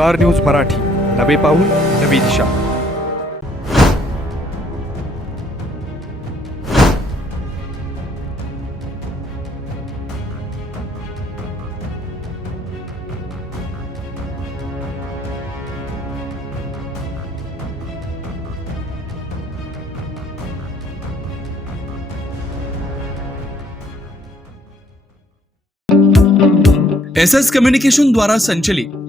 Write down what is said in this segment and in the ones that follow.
Star news Marathi. नवे पाऊल नवी दिशा. एस एस कम्युनिकेशन द्वारा संचलित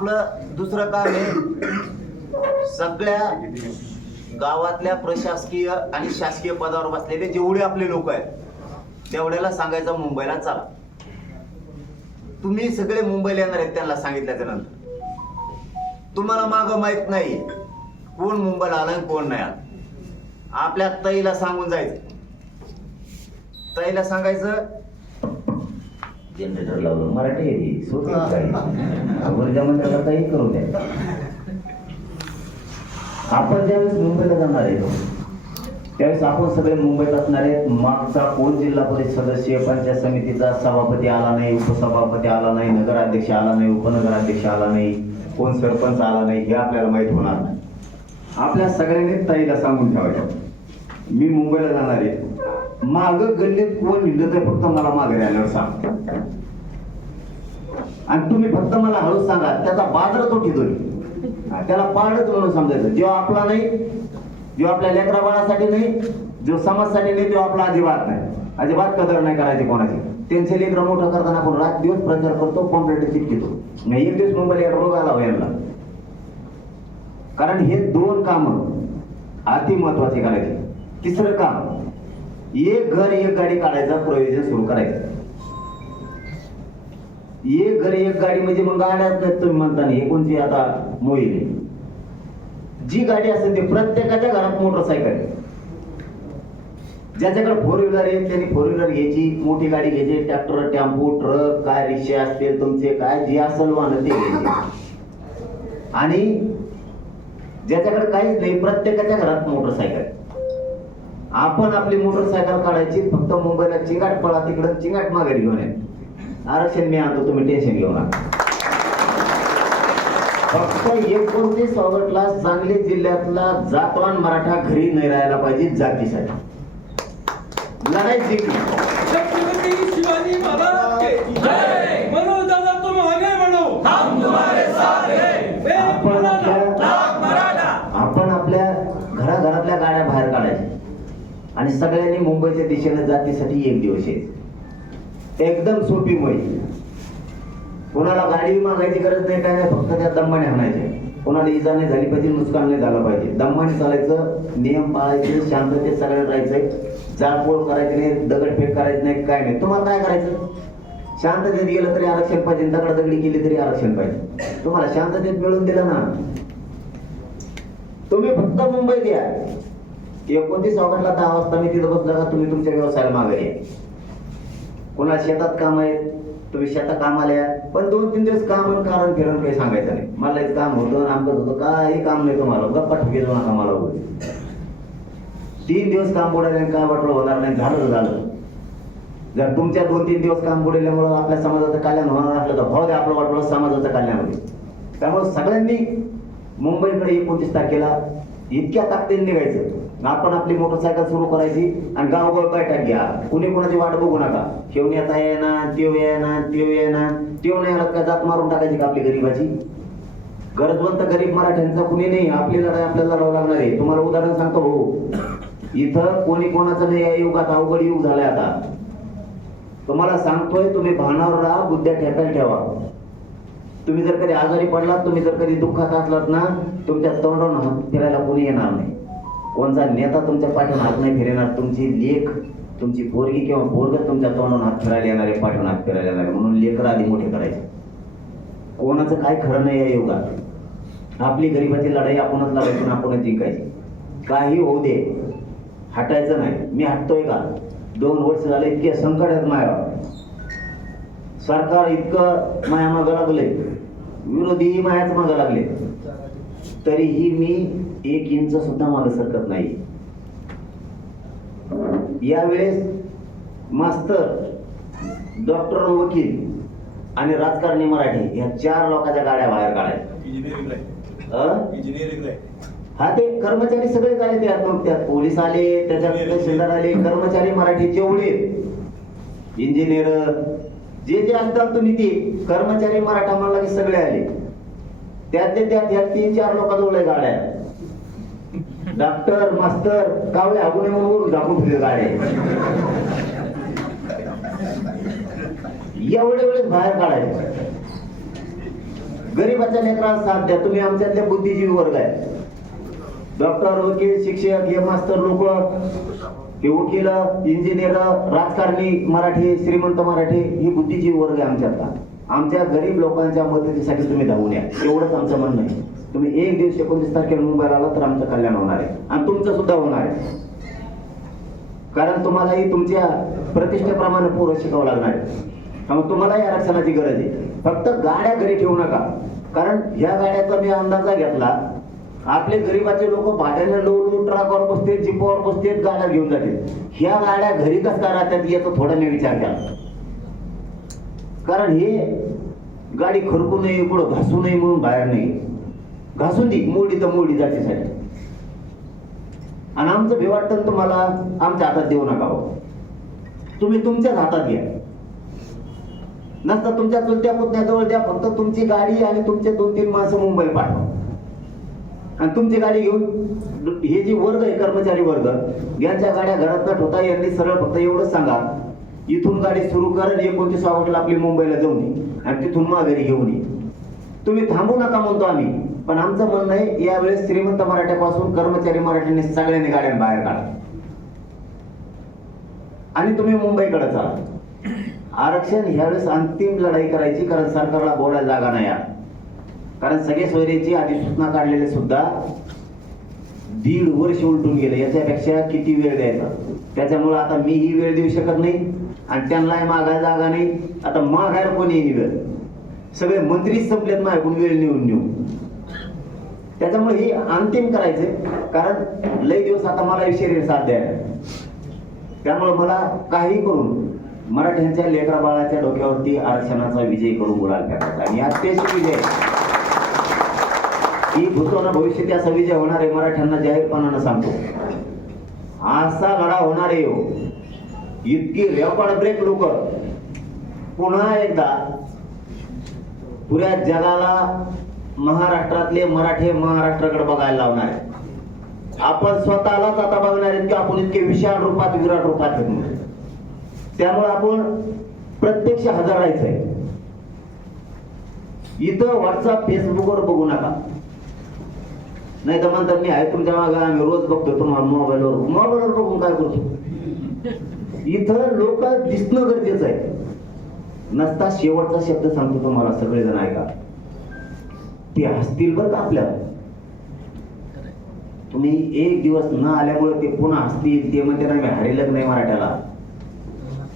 आपलं दुसरं काम आहे. सगळ्या गावातल्या प्रशासकीय आणि शासकीय पदावर बसलेले जेवढे आपले लोक आहेत तेवढ्याला सांगायचं मुंबईला चला. तुम्ही सगळे मुंबईला येणार आहेत त्यांना सांगितल्याच्या नंतर. तुम्हाला माग माहीत नाही कोण मुंबईला आलं आणि कोण नाही आलं. आपल्या ताईला सांगून जायचं. ताईला सांगायचं जनरेटर लावलं. मराठी आहे ती, सोपी काही करू द्या आपण ज्यावेळेस मुंबईला जाणार आहे त्यावेळेस आपण सगळे मुंबईत असणार आहेत. मागचा कोण जिल्हा परिषद सदस्य पंचायत समितीचा सभापती आला नाही उपसभापती आला नाही नगराध्यक्ष आला नाही उपनगराध्यक्ष आला नाही कोण सरपंच आला नाही हे आपल्याला माहीत होणार नाही. आपल्या सगळ्यांनी ताईला सांगून ठेवायचं. मी मुंबईला जाणार आहे. माग गल्लीत कोण निघत आहे फक्त मला माघारी आल्यावर सांग. आणि तुम्ही फक्त मला हळूच सांगा त्याचा बाजार तो ठिकाणी त्याला पाडच म्हणून समजायचं. जेव्हा आपला नाही जेव्हा आपल्या लेकरा बाळासाठी नाही जो समाजसाठी नाही तेव्हा आपला अजिबात नाही. अजिबात कदर नाही करायची कोणाची. त्यांचे लेकरं मोठं करताना आपण रात दिवस प्रचार करतो पॉम्प्लेट चिटकितो नाही एक दिवस मुंबईला रोग आला हो यांना. कारण हे दोन कामं अति महत्त्वाचे करायचे. तिसरं काम एक घर एक गाडी काढायचा प्रयोजन सुरू करायचं. एक घर एक गाडी म्हणजे मग गाड्याच तुम्ही म्हणता हे कोणती आता मोहीम आहे? जी गाडी असेल ती प्रत्येकाच्या घरात मोटरसायकल ज्याच्याकडे फोर व्हीलर आहे त्यांनी फोर व्हीलर घ्यायची मोठी गाडी घ्यायची ट्रॅक्टर टेम्पो ट्रक काय रिक्षा असतील तुमचे काय जे असेल वाहन ते घ्यायचे. आणि ज्याच्याकडे काहीच नाही प्रत्येकाच्या घरात मोटरसायकल आपण आपली मोटरसायकल काढायची फक्त मुंबईला चिंगाट पळा तिकडं चिंगाट माघारी घेऊन आहे आरक्षण मी आणतो तुम्ही टेन्शन घेऊ नका. फक्त एकोणतीस ऑगस्टला सांगली जिल्ह्यातला जातवान मराठा घरी नाही राहायला पाहिजे जातीसाठी. लढाई जिंकली. शिवाजी महाराज आणि सगळ्यांनी मुंबईच्या दिशेने जातीसाठी एक दिवस आहे. एकदम सोपी मोहीम. कोणाला गाडी मागायची गरज नाही काय नाही फक्त त्या दम्माने आणायचे कोणाला इजा नाही झाली पाहिजे नुकसान नाही झालं पाहिजे. दम्माने चालायचं नियम पाळायचे शांततेत सगळ्यात राहायचंय. जाळपोळ करायची नाही दगडफेक करायची नाही काय नाही. तुम्हाला काय करायचं? शांततेत गेलं तरी आरक्षण पाहिजे दगड दगडी गेली तरी आरक्षण पाहिजे. तुम्हाला शांततेत मिळून दिलं ना. तुम्ही फक्त मुंबईत या एकोणतीस ऑगस्टला दहा वाजता मी तिथं बसला का तुम्ही तुमच्या व्यवसायाला माघारी या कोणाला शेतात काम आहेत तुम्ही शेतात कामाला या. पण दोन तीन दिवस काम कारण फिरून काही सांगायचं नाही. मला एक काम होतं आमकत होतं काही काम नाही तुम्हाला. गप्पा ठुके जाऊ नका मला उगाच. तीन दिवस काम बुडायला काय वाटलं होणार नाही झालं झालं. जर तुमच्या दोन तीन दिवस काम बुडल्यामुळं आपल्या समाजाचं कल्याण होणार असलं तर भाऊ द्या आपलं वाटलं समाजाचं कल्याण होईल. त्यामुळे सगळ्यांनी मुंबईकडे एकोणतीस तारखेला इतक्या ताकदीने निघायचं. आपण आपली मोटरसायकल सुरू करायची आणि गावगाव बैठक घ्या. कुणी कोणाची वाट बघू नका. ठेवून येता येईना तेव येईना तेव येईना तेव नाही आला का जात मारून टाकायची का आपली गरीबाची? गरजवंत गरीब मराठ्यांचा कुणी नाही. आपली लढाई आपल्याला लढावं लागणार आहे. तुम्हाला उदाहरण सांगतो भाऊ. इथं कोणी कोणाचं नाही. या युगात अवघड युग झालाय आता. तुम्हाला सांगतोय तुम्ही भानावर राहा बुद्ध्या ठेकायला ठेवा. तुम्ही जर कधी आजारी पडलात तुम्ही जर कधी दुःखात असलात ना तुमच्या तोंडावर फिरायला कोणी येणार नाही. कोणता नेता तुमच्या पाठीवर हात नाही फिरणार तुमची लेख तुमची पोरगी किंवा पोरग तुमच्या तोंडून हात फिरायला येणार आहे पाठवून हात फिरायला येणार म्हणून लेकर आधी मोठे करायचे. कोणाचं काय खरं नाही या युगात. आपली गरिबाची लढाई आपणच लढायची आपणच जिंकायची. काही होऊ दे. हटायचं नाही. मी हटतोय का? दोन वर्ष झाले इतके संकट आहेत माया सरकार इतकं माया मागं लागले विरोधीही मायाच मागं लागले. तरीही मी एक इंच सुद्धा मागं सरकत नाही. यावेळेस मास्तर डॉक्टर वकील आणि राजकारणी मराठी या चार लोकांच्या गाड्या बाहेर काढायच्या? हा ते कर्मचारी सगळे झाले त्यात त्यात पोलीस आले त्याच्यात तहसीलदार आले कर्मचारी मराठी जेवढे इंजिनियर जे जे असतात तुम्ही ते कर्मचारी मराठा म्हणला की सगळे आले. त्यातले त्यात ह्या तीन चार लोकांजवळ गाड्या. डॉक्टर मास्तर कावळे हागुने म्हणून दाखवून फिरत आहे एवढे वेळेस बाहेर काढायचे. गरीबाच्या लेकराला साथ द्या. तुम्ही आमच्यातले बुद्धिजीवी वर्ग आहे. डॉक्टर वकील शिक्षक हे मास्तर लोक हे वकील इंजिनियर राजकारणी मराठी श्रीमंत मराठी ही बुद्धिजीवी वर्ग आहे आमच्यातला. आमच्या गरीब लोकांच्या मदतीसाठी तुम्ही धावून या. एवढंच आमचं म्हणणं आहे. तुम्ही एक दिवस एकोणतीस तारखेला मुंबईला आला तर आमचं कल्याण होणार आहे. आणि तुमचं सुद्धा होणार आहे. कारण तुम्हालाही तुमच्या प्रतिष्ठेप्रमाणे पोरं शिकावं लागणार आहे. त्यामुळे तुम्हालाही आरक्षणाची गरज आहे. फक्त गाड्या घरी ठेवू नका. कारण ह्या गाड्याचा मी अंदाजा घेतला आपले गरीबाचे लोक भाड्याने लोन लो ट्रकवर बसते जिपवर बसते गाड्या घेऊन जाते ह्या गाड्या घरी कस राहतात याचा थोडा मी विचार केला. कारण हे गाडी खरकू नये पुढं घासू नये म्हणून बाहेर नाही. घासून दे मोडी तर मोडी जातीसाठी आणि आमचं भी वाटतं तुम्हाला आमच्या हातात देऊ नका हो. तुम्ही तुमच्याच हातात घ्या. नसता तुमच्या चुलत्या पुतण्याजवळ द्या फक्त तुमची गाडी आणि तुमचे दोन तीन माणसं मुंबई पाठवा. आणि तुमची गाडी घेऊन हे जे वर्ग आहे कर्मचारी वर्ग यांच्या गाड्या घरात न ठेवता यांनी सरळ फक्त एवढंच सांगा इथून गाडी सुरू कर एकोणतीस ऑगस्टला आपली मुंबईला जाऊन ये आणि तिथून माघारी घेऊन ये. तुम्ही थांबू नका म्हणतो आम्ही. पण आमचं म्हणणं आहे यावेळेस श्रीमंत मराठ्यापासून कर्मचारी मराठ्यांनी सगळ्यांनी गाड्या बाहेर काढा. आणि तुम्ही मुंबईकडे चला. आरक्षण ह्यावेळेस अंतिम लढाई करायची कारण सरकारला बोलायला जागा नाही कारण सगळे सोयरेची अधिसूचना काढलेले सुद्धा दीड वर्ष उलटून गेले. याच्यापेक्षा किती वेळ द्यायचा? त्याच्यामुळे आता मी ही वेळ देऊ शकत नाही आणि त्यांनाही मागायला जागा नाही. आता मागायला कोणी वेळ सगळे मंत्रीच संपलेत माझ्याकडून वेळ नेऊन नेऊन त्याच्यामुळे हे अंतिम करायचंय. कारण लय दिवस आता मला शरीर साथ द्यायला त्यामुळे मला काही करून मराठ्यांच्या लेकरा बाळाच्या डोक्यावरती आरक्षणाचा विजय करून गुलाल करायचा आणि अत्यंत विजय. ही भूतोना भविष्यात असा विजय होणार आहे मराठ्यांना जाहीरपणानं सांगतो. असा लढा होणार आहे हो. इतकी रेकॉर्ड ब्रेक लोक. पुन्हा एकदा पुऱ्या जगाला महाराष्ट्रातले मराठे महाराष्ट्राकडे बघायला लावणार आपण स्वतःलाच आता बघणार आहेत की आपण इतके विशाल रूपात विराट रूपात त्यामुळे आपण प्रत्यक्ष हजर राहायचंय इथं व्हॉट्सअप फेसबुकवर बघू नका. नाही तर म्हणतात मी आहे तुमच्या मागे आम्ही रोज बघतो तुम्हाला मोबाईलवर. मोबाईलवर बघून काय करतो? इथं लोक दिसणं गरजेचं आहे. नसता शेवटचा शब्द सांगतो तुम्हाला सगळेजण ऐका. ते हसतील बरं का आपल्याला? तुम्ही एक दिवस न आल्यामुळे ते पुन्हा हसतील ते म्हणते ना मी हरेलग नाही मराठ्याला.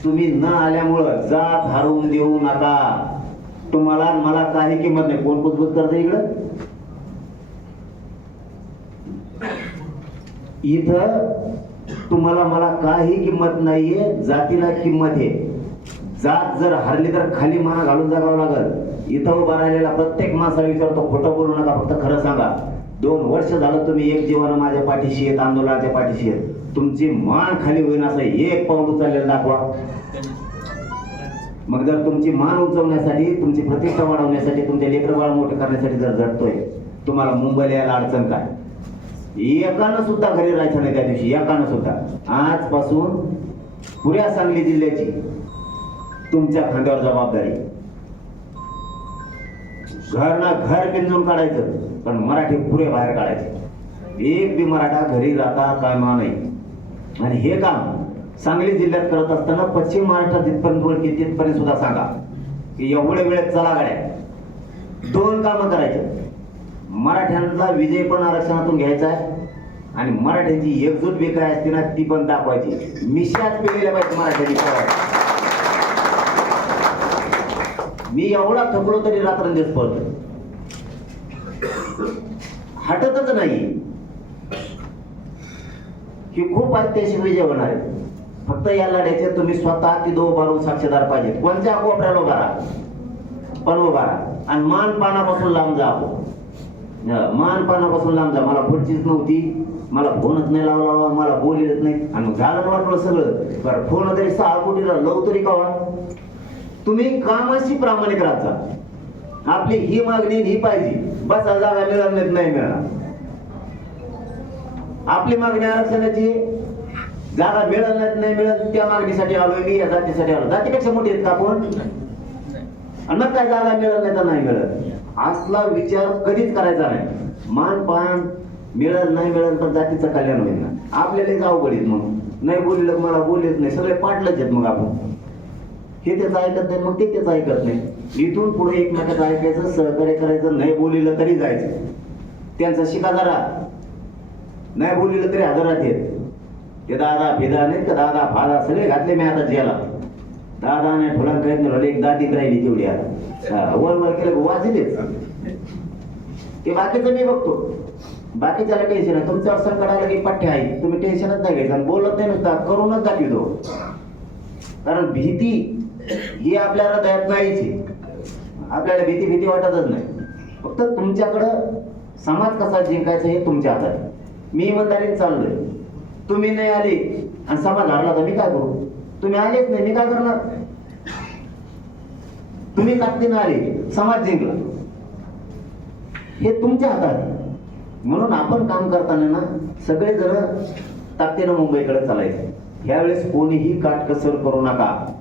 तुम्ही न आल्यामुळं जात हरवून देऊ नका. तुम्हाला मला काही किंमत नाही. कोण कुजबूज करतं इकडं? इथं तुम्हाला मला काही किंमत नाहीये जातीला किंमत आहे. जात जर हरली तर खाली माना घालून जागावं लागल. इथं उभा राहिलेला प्रत्येक माणसाला विचारतो खोटं बोलू नका फक्त खरं सांगा. दोन वर्ष झालं तुम्ही एक जीवन माझ्या पाठीशी आहेत आंदोलनाच्या पाठीशी आहेत तुमची मान खाली होईन असं एक पाऊल उचललेलं दाखवा. मग जर तुमची मान उंचवण्यासाठी तुमची प्रतिष्ठा वाढवण्यासाठी तुमच्या लेकर बाळ करण्यासाठी जर झटतोय तुम्हाला मुंबईला यायला अडचण काय? एकानं सुद्धा घरी राहायचं नाही त्या दिवशी एकानं सुद्धा. आजपासून पुऱ्या सांगली जिल्ह्याची. तुमच्या खांद्यावर जबाबदारी. घर ना घर पिंजून काढायचं पण मराठी पुरे बाहेर काढायचे. एक बी मराठा घरी राहता कामा नाही आणि हे काम सांगली जिल्ह्यात करत असताना पश्चिम महाराष्ट्रात जिथपर्यंत ओळखी तिथपर्यंत सुद्धा सांगा. की एवढे वेळेत चला गाड्या. दोन कामं करायचे. मराठ्यांचा विजय पण आरक्षणातून घ्यायचा आहे. आणि मराठ्यांची एकजूट बी काय असते ना ती पण दाखवायची. मिशात पेलेल्या पाहिजे मराठ्यांनी मी एवढा थकलो तरी रात्रंदिवस पळतो हटतच नाही. ही खूप ऐतिहासिक विजय आहे. फक्त या लढ्याचे तुम्ही स्वतः ती दो राहून साक्षीदार पाहिजे कोणत्या कोपऱ्याला उभा राहा? पण उभा राहा. आणि मानपानापासून लांब जा मानपानापासून लांब जा. मला पुढचीच नव्हती. मला फोनच नाही लावला मला बोललेच नाही. आणि झालं वाटलं सगळं. बरं फोन तरी सहा कोटीला लव तरी कवा? तुम्ही कामाशी प्रामाणिक राहत आपली ही मागणी ही पाहिजे. बस जागा मिळणार नाहीत, नाही मिळणार आपली मागणी आरक्षणाची जागा मिळत नाहीत, नाही मिळत त्या मागणीसाठी आलोय मी या जातीसाठी आलो जातीपेक्षा मोठी आहेत का आपण? आणि मग काय जागा मिळत नाही तर नाही मिळत असला विचार कधीच करायचा नाही. मान पान मिळत नाही मिळत तर जातीचं कल्याण होईल ना. आपल्याला जाऊ पडीत मग. नाही बोललं मला बोललेच नाही. सगळे पाटलंच आहेत मग आपण. हे त्याचं ऐकत नाही मग ते त्याचं ऐकत नाही. इथून पुढे एकमेकाचं ऐकायचं सहकार्य करायचं नाही बोलिलं तरी जायचं. त्यांचा शिका जरा नाही बोलिलं तरी हजारात येत. ते दादा भेदा नाही का? दादा फादा सगळे घातले मी आता जेला. दादा नाही फुलां काहीत नाही एक दादी राहिली तेवढी आता. वर वर केलं वाजलेच. ते बाकीचं मी बघतो. बाकीच्याला टेन्शन आहे. तुमच्यावर संकट आलं की पठ्ठे आहे. तुम्ही टेन्शनच नाही घ्यायचं. बोलत नाही नुसता करूनच दाखवतो. कारण भीती ही आपल्या हृदयात नाहीच आपल्याला भीती भीती वाटतच नाही. फक्त तुमच्याकडं समाज कसा जिंकायचा हे तुमच्या हातात आहे. मी इमानदारीने चाललोय. तुम्ही नाही आले आणि समाज हरला तर मी काय करू? तुम्ही आलेच नाही मी काय करणार? तुम्ही ताकदीनं आले समाज जिंकला. हे तुमच्या हातात आहे. म्हणून आपण काम करताना ना सगळेजण ताकदीनं मुंबईकडे चालायचं. ह्यावेळेस कोणीही काटकसर करू नका.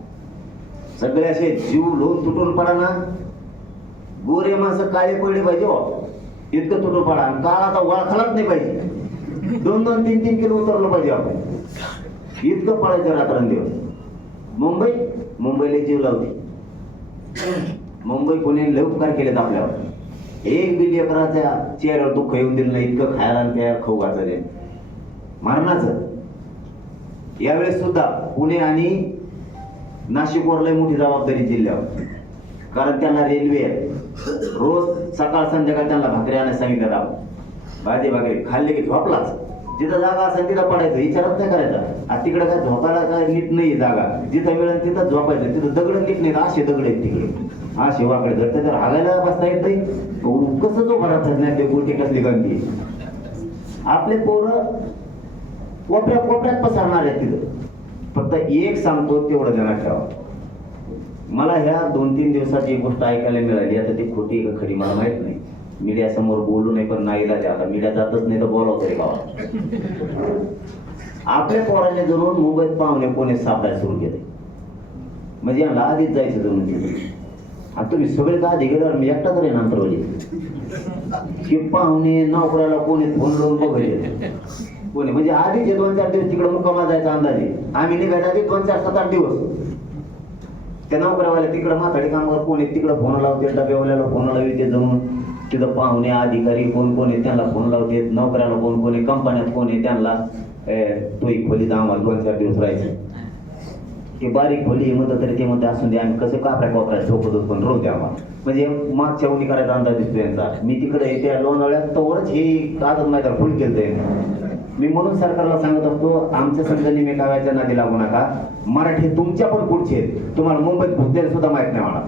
सगळे असे जीव लोन तुटून पडा ना. गोरे माणसं काळे पडले पाहिजे हो. इतकं तुटून पडा. आणि काळाचा वळखलाच नाही पाहिजे. दोन दोन तीन तीन किलो उतरलं पाहिजे आपण. इतकं पडायचं रात्रंदिवस. मुंबई? मुंबईला जीव लावते. मुंबई पुणे लय उपकार केलेत आपल्यावर. एक बी लेकराच्या चेहऱ्यावर दुःख येऊन दिलं नाही. इतकं खायला आणि प्यायला खाऊ घातलं मरणाचं. यावेळेस सुद्धा पुणे आणि नाशिकवर लय मोठी जबाबदारी जिल्ह्यावर कारण त्यांना रेल्वे आहे. रोज सकाळ संध्याकाळ त्यांना भाकरी आणायला सांगितलं राव भाजी भाकरी खाल्ले की झोपलाच. जिथं जागा असेल तिथं पडायचं. विचारच नाही करायचा. आ तिकडे काय झोपायला काय नीट नाही जागा. जिथं मिळेल तिथं झोपायचं. तिथं दगड नीट नाही असे दगड आहेत तिकडे. असे वाकडे जर त्याच्यावर हागायला बसता येत नाही. कसं जो भरात नाही ते गोष्टी कसली गंदी? आपले पोरं कोपऱ्या कोपऱ्यात पसरणार आहेत तिथं. फक्त एक सांगतो तेवढं जरा ठेवा. मला ह्या दोन तीन दिवसात एक गोष्ट ऐकायला मिळाली आता ती खोटी का खरी मला माहीत नाही. मीडिया समोर बोलू नाही पण नाही इलाज आता. मीडिया जातच नाही तर बोलाव तरी बाबा. आपल्या पोराने जरूर मुंबईत पाहुणे कोणी सापडायला सुरू केले. म्हणजे यांना आधीच जायचं जरूर तिथे. आता तुम्ही सगळेच आधी गेल्यावर मी एकटा तरी नंतर की पाहुणे नोकऱ्याला कोणी फोन लावून बघले पुणे म्हणजे आधीच हे दोन चार दिवस तिकडे मुक्कामा जायचा अंदाजे. आम्ही निघायचा आधी दोन चार सात आठ दिवस. त्या नोकऱ्यावाल्या तिकडं माथाडी कामावर कोण आहे तिकडं फोन लावते डब्यावाल्याला फोन लावते जाऊन. तिथं पाहुणे अधिकारी कोण कोण आहे त्यांना फोन लावते नोकऱ्याला कोण कोण आहे कंपन्यात कोण आहे त्यांना. तो एक खोलीत आम्हाला दोन चार दिवस राहायचं. ते बारीक खोली आहे म्हणतं तरी ते म्हणते असून दे आम्ही कसं कापऱ्या कोपऱ्यात झोपत होतो पण रोज आम्हाला. म्हणजे मागच्या उडी करायचा अंदाज दिसतो यांचा. मी तिकडे त्या लोणावळ्यात तोवरच हे कागद मैदान फुल केलं मी म्हणून सरकारला सांगत असतो आमच्या संघाने मी काव्याच्या नादी लागू नका. मराठी तुमच्या पण पुढचे आहेत. तुम्हाला मुंबईत भुजलेलं सुद्धा माहीत नाही मला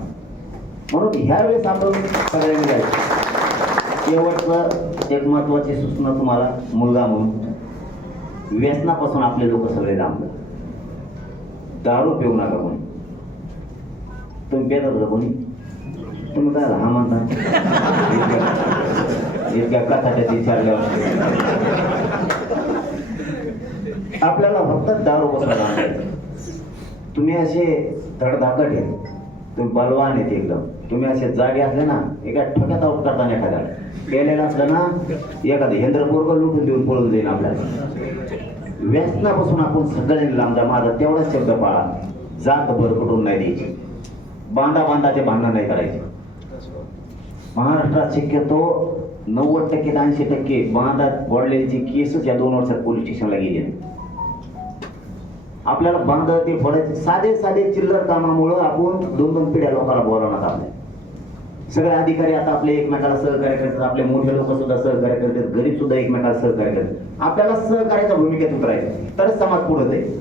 म्हणून ह्या वेळेस आपण सगळ्यांनी जायचं. शेवटचं एक महत्वाची सूचना तुम्हाला मुलगा म्हणून. व्यसनापासून आपले लोक सगळे लांब दारू पिऊ नका कोणी. तुम्ही पेतात का कोणी? तुम्ही काय हा म्हणता. इतक्या- कथाच्या विचारल्यावर आपल्याला फक्त दारू बसला तुम्ही असे धडधाकट आहे तुम्ही बलवान आहेत एकदम. तुम्ही असे जागे असले ना एका ठोक्यात आउट करताना एखाद्याला केलेलं असलं ना एखादं हेंद्रपूर्ग लुटून देऊन पळून जाईल आपल्याला. व्यसनापासून आपण सगळ्यांनी लांब जा. माझा तेवढाच शब्द पाळा. जात भरकटून नाही द्यायची. बांधा बांधाचे भांडण नाही करायचे. महाराष्ट्रात शक्यतो नव्वद टक्के ते ऐंशी टक्के बांधात पडलेली केसच या दोन वर्षात पोलीस स्टेशनला गेली आपल्याला बांध ते फोडायचे. साधे साधे चिल्लर कामामुळं आपण दोन दोन पिढ्या लोकांना बोलावण्यात आपल्या सगळे अधिकारी आता आपले एकमेकाला सहकार्य करतात. आपले मोठे लोक सुद्धा सहकार्य करतात. गरीब सुद्धा एकमेकाला सहकार्य करतात. आपल्याला सहकार्याच्या भूमिकेत उतरायचं तरच समाज पुढे जाईल.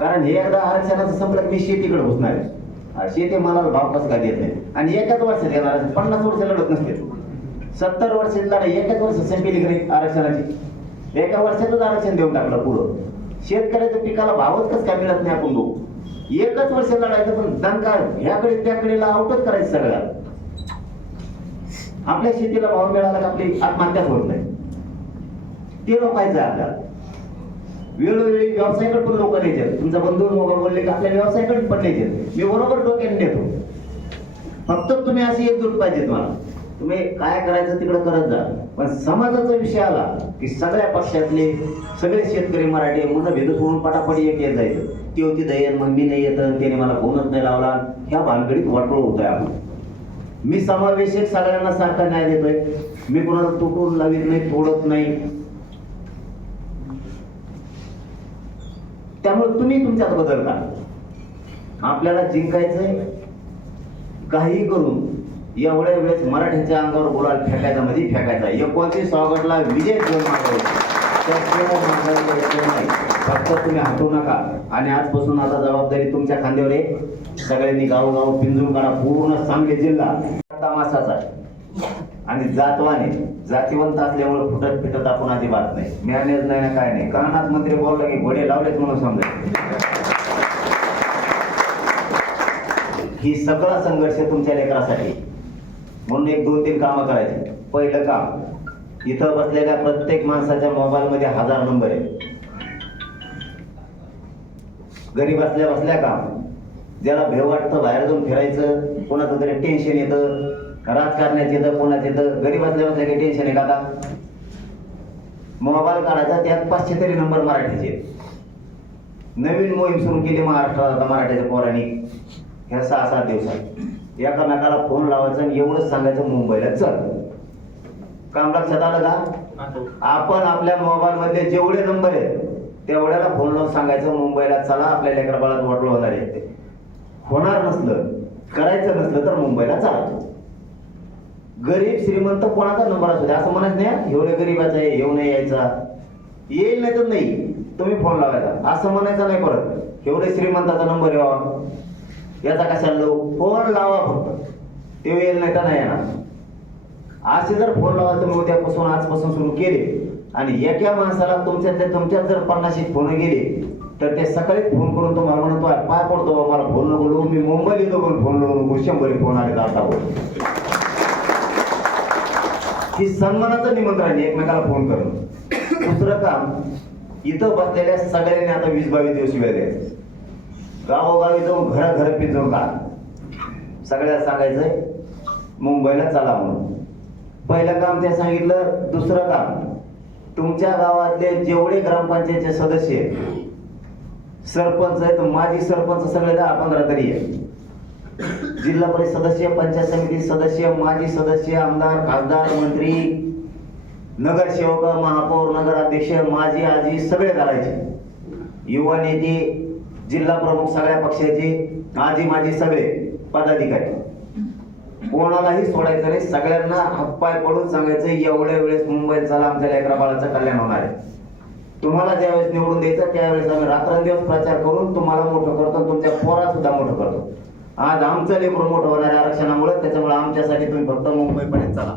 कारण हे एकदा आरक्षणाचं संपलं की मी शेतीकडे घुसणार आहे. शेती मला भाव कसं काय देत नाही. आणि एकाच वर्षात येणार पन्नास वर्ष लढत नसते सत्तर वर्ष लढाई एकाच वर्ष संपेली घरी आरक्षणाची? एका वर्षातच आरक्षण देऊन टाकलं पुढं. शेतकऱ्याच्या पिकाला भावच कस काय मिळत नाही आपण बघू. एकच वर्ष लढायचं पण दणका ह्याकडे त्याकडे आउटच करायचं सगळ्या आपल्या शेतीला भाव मिळाला का आपली आत्महत्याच होत नाही. ते रोखायचं आपल्याला. वेळोवेळी व्यवसायाकडे पण लोक न्यायचे तुमचा बंधू बोलले की आपल्या व्यवसायाकडे पण न्यायचे मी बरोबर डोक्याने देतो फक्त तुम्ही अशी एकजूट पाहिजे तुम्हाला. तुम्ही काय करायचं तिकडे करत जा. पण समाजाचा विषय आला की सगळ्या पक्षातले सगळे शेतकरी मराठी मुलं भेद सोडून पटापटी एक येत जायचं. ती होती दयन मग मी नाही येत त्याने मला फोनच नाही लावला. ह्या भानगडीत वाटोळ होत आहे आपण. मी समावेशक सगळ्यांना सारखा न्याय देतोय. मी कोणाला तुटून लावित नाही तोडत नाही. त्यामुळे तुम्ही तुमच्यात बदल करा. आपल्याला जिंकायचंय काही करून एवढ्या वेळेस मराठीच्या अंगावर बोलायला फेकायचा मध्ये फेकायचा. एकोणतीस ऑगस्टला विजय घेऊन फक्त तुम्ही हटू नका. आणि आजपासून आता जबाबदारी तुमच्या खांद्यावर आहे. सगळ्यांनी गावोगाव पिंजून काढा. पूर्ण सांगली जिल्हा तमाशाचा आणि जातवाने जातीवंत असल्यामुळे फुटत फिटत आपण अजिबात नाही. मॅनेज नाही ना काय नाही. कानात मंत्री बोलला की घोडे लावलेत म्हणून समजा. ही सगळा संघर्ष तुमच्या लेकरासाठी. म्हणून एक दोन तीन कामं करायची. पहिलं काम इथं बसलेल्या प्रत्येक माणसाच्या मोबाईलमध्ये हजार नंबर आहे घरी बसल्या बसल्या काम ज्याला भेव वाटतं बाहेर जाऊन फिरायचं कोणाचं तरी टेन्शन येतं राजकारणाचं येतं कोणाचं येतं घरी बसल्या बसल्या काही टेन्शन आहे का आता? मोबाईल काढायचा त्यात पाचशे तरी नंबर मराठीचे आहेत. नवीन मोहीम सुरू केली महाराष्ट्रात आता मराठीच्या पोरांनी. ह्या सहा सात दिवसात. एकामेकाला फोन लावायचा आणि एवढंच सांगायचं मुंबईला चल. काम लक्षात आलं का? आपण आपल्या मोबाईल मध्ये जेवढे नंबर आहेत तेवढ्याला फोन लावून सांगायचं मुंबईला चला आपल्या लेकरा बाळात वाटलं होणार आहे. ते. होणार नसलं करायचं नसलं तर मुंबईला चला. गरीब श्रीमंत कोणाचा नंबर असू दे असं म्हणत नाही एवढे गरीबाचा आहे येऊ नाही यायचा. येईल नाही तर नाही. तुम्ही फोन लावायचा. असं म्हणायचं नाही परत. एवढे श्रीमंताचा नंबर यावा याचा कशाला लोक फोन लावा फक्त. ते येईल नाही तर नाही येणार. असे जर फोन लावा तुम्ही उद्यापासून आजपासून सुरू केले आणि एका माणसाला तुमच्यातले तुमच्यात जर पन्नाशी फोन गेले तर ते सकाळी फोन करून तुम्हाला म्हणतो पाय पडतो बा, मला फोन नको मी मुंबईला येतो पण फोन लावून नको शंभर फोन आले तर आता ही सन्मानाचं निमंत्रण आहे एकमेकाला फोन करणं. दुसरं काम इथं बसलेल्या सगळ्यांनी आता वीस बावीस दिवस वेळ द्यायचं. गावोगावी जाऊन घर घर पिंजून काढ सगळ्यात सांगायचंय मुंबईला चला म्हणून. पहिलं काम ते सांगितलं दुसरं काम. तुमच्या गावातले जेवढे ग्रामपंचायतचे सदस्य आहेत सरपंच आहेत माजी सरपंच सगळे दहा पंधरा तरी आहेत. जिल्हा परिषद सदस्य पंचायत समिती सदस्य माजी सदस्य आमदार खासदार मंत्री नगरसेवक महापौर नगराध्यक्ष माजी आजी सगळे करायचे. युवा नेते जिल्हा प्रमुख सगळ्या पक्षाचे आजी माजी सगळे पदाधिकारी. कोणालाही सोडायचं नाही सगळ्यांना हातपाय पडून सांगायचं एवढ्या वेळेस मुंबईत चला आमच्या लेकरा बाळाचं कल्याण होणार आहे. तुम्हाला ज्यावेळेस निवडून द्यायचं त्यावेळेस आम्ही रात्रंदिवस प्रचार करून तुम्हाला मोठं करतो तुमच्या पोरा सुद्धा मोठं करतो. आज आमचं लेकरू मोठं होणार आरक्षणामुळे त्याच्यामुळे आमच्यासाठी तुम्ही फक्त मुंबईपर्यंत चला.